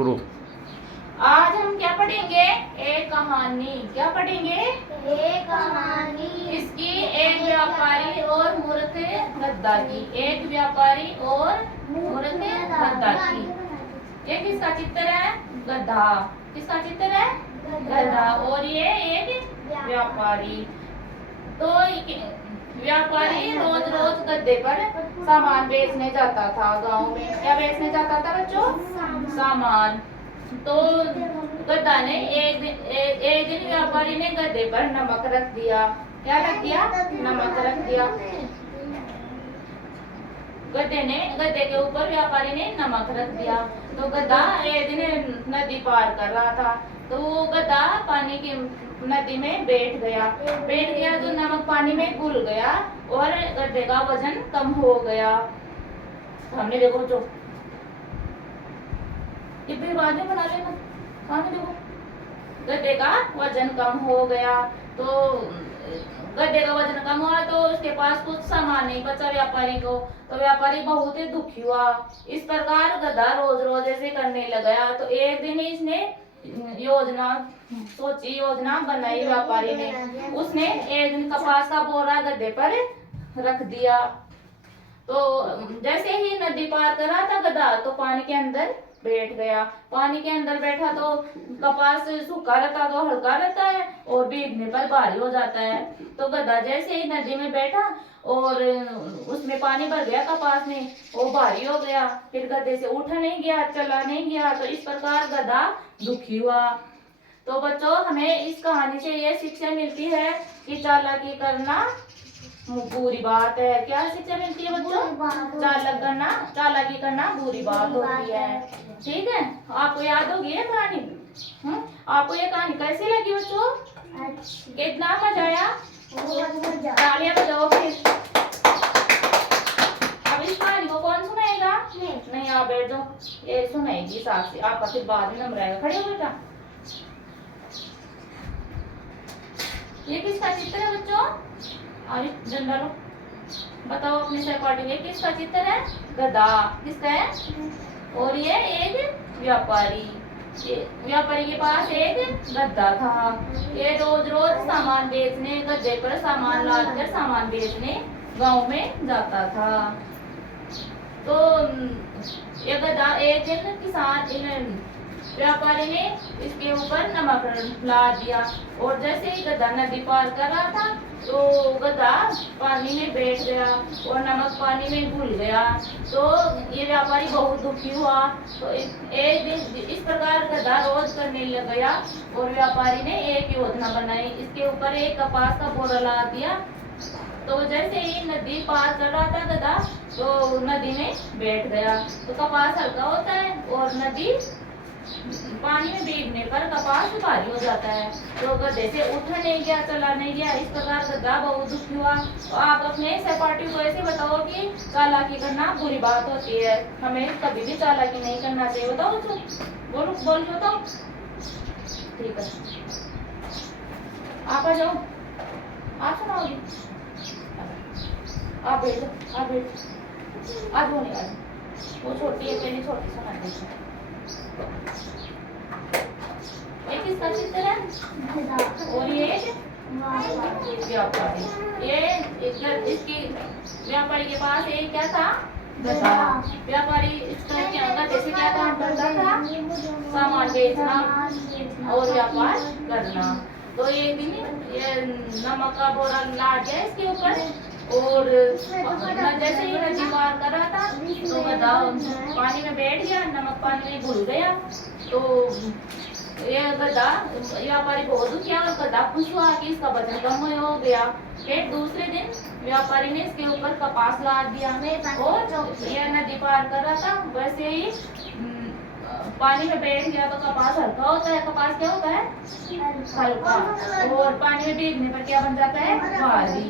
शुरू। आज हम क्या पढ़ेंगे? एक कहानी। क्या पढ़ेंगे? एक कहानी। इसकी एक व्यापारी और मूर्ख गद्दा की। एक व्यापारी और मूर्ख गद्दा की। ये किसका चित्र है? गधा। किसका चित्र है? गधा। और ये एक व्यापारी। तो व्यापारी रोज रोज गद्दे पर सामान बेचने जाता था गांव में। क्या बेचने जाता था बच्चों? सामान। तो गद्दा ने एक दिन व्यापारी ने गद्दे पर नमक रख दिया। क्या रख दिया? नमक रख दिया। गद्दे के ऊपर व्यापारी ने नमक रख दिया। तो गद्दा एक दिन नदी पार कर रहा था। तो वो गद्दा पानी की नदी में बैठ गया तो नमक पानी में घुल गया और गद्दे का वजन कम हो गया। सामने देखो बच्चों, ये फिर बाद में बना लेना। सामने देखो, गद्दे का वजन कम हो गया। तो गद्दे का वजन कम हुआ तो उसके पास कुछ सामान नहीं बचा व्यापारी को। तो व्यापारी बहुत ही दुखी हुआ। इस प्रकार गधा रोज रोज ऐसे करने लगा। तो एक दिन इसने योजना बनाई व्यापारी ने। उसने एक दिन कपास का बोरा गद्दे पर रख दिया। तो जैसे ही नदी पार कर रहा था गधा, तो पानी के अंदर बैठ गया। पानी के अंदर बैठा तो कपास सूखा रहता तो हल्का रहता है और भीगने पर भारी हो जाता है। तो गधा जैसे ही नदी में बैठा और उसमें पानी भर गया कपास में, वो भारी हो गया। फिर गधे से उठा नहीं गया, चला नहीं गया। तो इस प्रकार गधा दुखी हुआ। तो बच्चों, हमें इस कहानी से ये शिक्षा मिलती है कि चालाकी करना बुरी बात है। क्या शिक्षा मिलती है बच्चों? चालाकी करना बुरी बात होती है। ठीक है, आपको याद होगी ये कहानी? आपको ये कहानी कैसी लगी बच्चों? कितना मजा आया? तालियां बजाओ फिर। अब इस कहानी को कौन सुनाएगा? नहीं, आप बैठ जाओ, ये सुनाएगी साक्षी। आपका फिर बाद में नंबर आएगा। खड़े हो बेटा। ये किसका चित्र है बच्चों? झंडा लो, बताओ अपने सहपाठी में किसका चित्र है? गधा। किसका है? और ये एक व्यापारी के पास एक गधा था। ये रोज रोज सामान बेचने, गधे पर सामान लादकर सामान बेचने गांव में जाता था। तो ये गधा एक दिन व्यापारी ने इसके ऊपर नमक ला दिया। और जैसे ही गधा नदी पार कर रहा था तो गधा पानी में बैठ गया और नमक पानी में घुल गया। तो ये व्यापारी बहुत दुखी हुआ। तो एक दिन इस प्रकार गधा रोज करने लग गया और व्यापारी ने एक योजना बनाई। इसके ऊपर एक कपास का बोरा ला दिया। तो जैसे ही नदी पार कर रहा था गधा, तो नदी में बैठ गया। तो कपास हल्का होता है और नदी पानी में भीगने पर कपास भारी हो जाता है। तो गधे से उठा नहीं गया, चला नहीं गया। इस प्रकार गधा बहुत दुखी हुआ। तो आप अपने सहपाठी को ऐसे बताओ कि चालाकी करना बुरी बात होती है, हमें कभी भी चालाकी नहीं करना चाहिए। बताओ बच्चों, बोल बताओ। ठीक है, आप आ जाओ, आप सुनाओगे। आप बैठ जाओ, आप नहीं आ। वो छोटी है, पहले छोटी सुना दीजिए। एक इसका चित्र है और ये व्यापारी। इसकी व्यापारी के पास एक क्या था? गधा। व्यापारी गधे से क्या काम करता था? सामान बेचना और व्यापार करना। तो एक दिन ये नमक का बोरा ला दिया इसके ऊपर और जैसे ही नदी पार कर रहा था तो गधा पानी में बैठ गया, नमक पानी में घुल गया। तो ये गधा व्यापारी बहुत दुखी और गधा खुश हुआ कि इसका वजन कम हो गया। फिर दूसरे दिन व्यापारी ने इसके ऊपर कपास ला दिया और ये नदी पार कर रहा था। वैसे ही पानी में बैठ गया तो कपास हल्का होता है। कपास क्या होता है? हल्का। और पानी में भीगने पर क्या बन जाता है? भारी।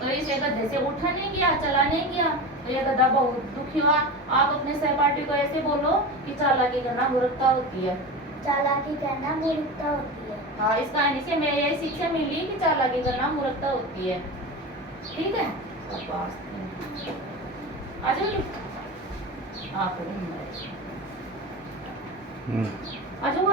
तो इसे गधे से उठा नहीं गया, चला नहीं गया। तो ये गधा बहुत दुखी हुआ। आप अपने सहपाठी को ऐसे बोलो कि चालाकी करना मूर्खता होती है। चालाकी करना मूर्खता होती है। हाँ, इस कहानी से मैं ये शिक्षा मिली कि चालाकी करना मूर्खता होती है। ठीक है, आ जाओ आप। हम्म, आ जाओ